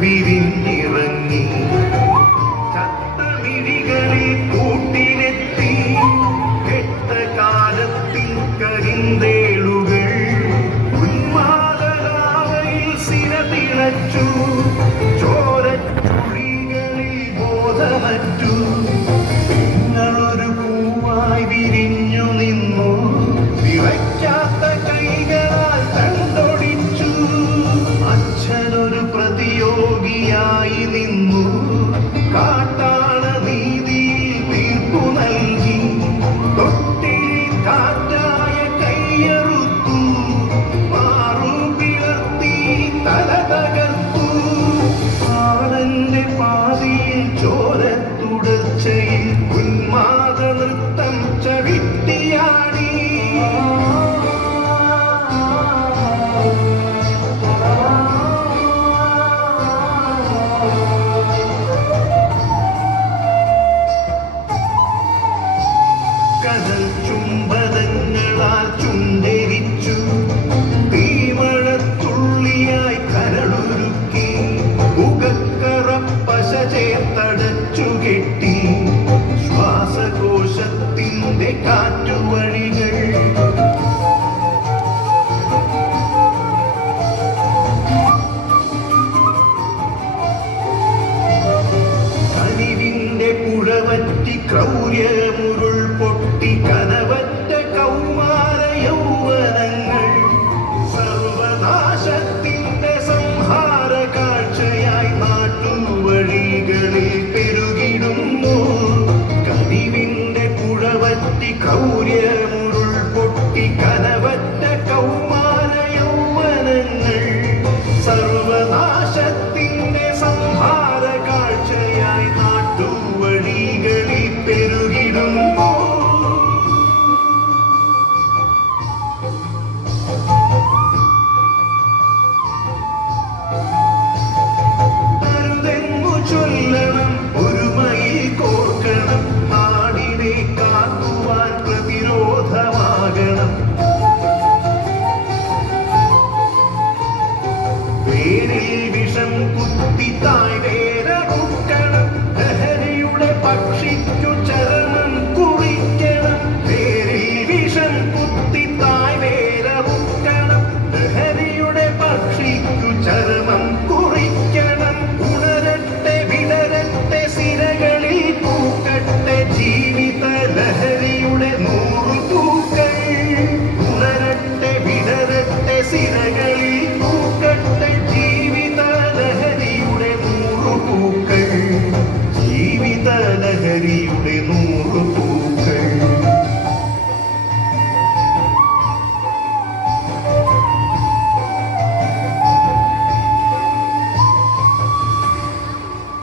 വിരിഞ്ഞിറങ്ങി ചത്തമിഴികളിൽ കൂട്ടിനെത്തി കെട്ട കാലത്തിൽ കരിന്തേളുകൾ ഉന്മാദരാവയിൽ സിര തിളച്ചു ചോരച്ചുഴികളിൽ ബോധമറ്റു നിങ്ങളൊരു പൂവായി വിരിഞ്ഞു നിന്നു വിവയ്ക്കാത്ത കൈകളാൽ തണ്ടൊടിച്ചു അച്ഛനൊരു പ്രതിയോഗിയായി നിന്നു കാട്ടാള നീതിയിൽ തീർപ്പു നൽകി തൊട്ടിൽ കാറ്റായ കയ്യറുത്തു മാറു പിളർത്തി തല തകർത്തു ആളന്റെ പാതിയിൽ ചോരത്തുടർച്ചയിൽ ഉന്മാദ നൃത്തം ചവിട്ടിയാടി കടൽ ചുംബനങ്ങളാൽ ചുണ്ടരിച്ചു തീമഴത്തുള്ളിയായി കരളുരുക്കി ഉകക്കറപ്പശ ചേർത്തടച്ചു കെട്ടി ശ്വാസകോശത്തിന്റെ കാറ്റുവഴികൾ കനിവിന്റെ പുഴവറ്റി ക്രൗര്യമുരുൾ പൊട്ടി കനവറ്റ കൗമാര യൗവനങ്ങൾ സർവനാശത്തിന്റെ സംഹാര കാഴ്ചയായി നാട്ടുവഴികളിൽ പെരുകിടുന്നു കനിവിന്റെ പുഴവറ്റി ക്രൗര്യമുരുൾ പൊട്ടി കനവറ്റ കൗമാര യൗവനങ്ങൾ സർവനാശത്തിന്റെ സംഹാര കാഴ്ചയായി നാട്ടുവഴികളിൽ പെരുകിടുന്നു അരുതെന്നു ചൊല്ലണം ഒരുമയിൽ കോർക്കണം നാടിനെ കാക്കുവാൻ പ്രതിരോധമാകണം വേരിൽ വിഷം കുത്തി തായ് വേരറുക്കണം ലഹരിയുടെ പക്ഷിക്കു ചരമം കുറിക്കണം വേരിൽ വിഷം കുത്തി തായ് വേരറുക്കണം ലഹരിയുടെ പക്ഷിക്കു ചരമം കുറിക്കണം ഉണരട്ടെ വിടരട്ടെ സിരകളിൽ പൂക്കട്ടെ ജീവിത ലഹരിയുടെ 100 പൂക്കൾ ഉണരട്ടെ വിടരട്ടെ സിരകളിൽ പൂക്കട്ടെ ജീവിത ലഹരിയുടെ 100 പൂക്കൾ ജീവിത ലഹരിയുടെ 100 പൂക്കൾ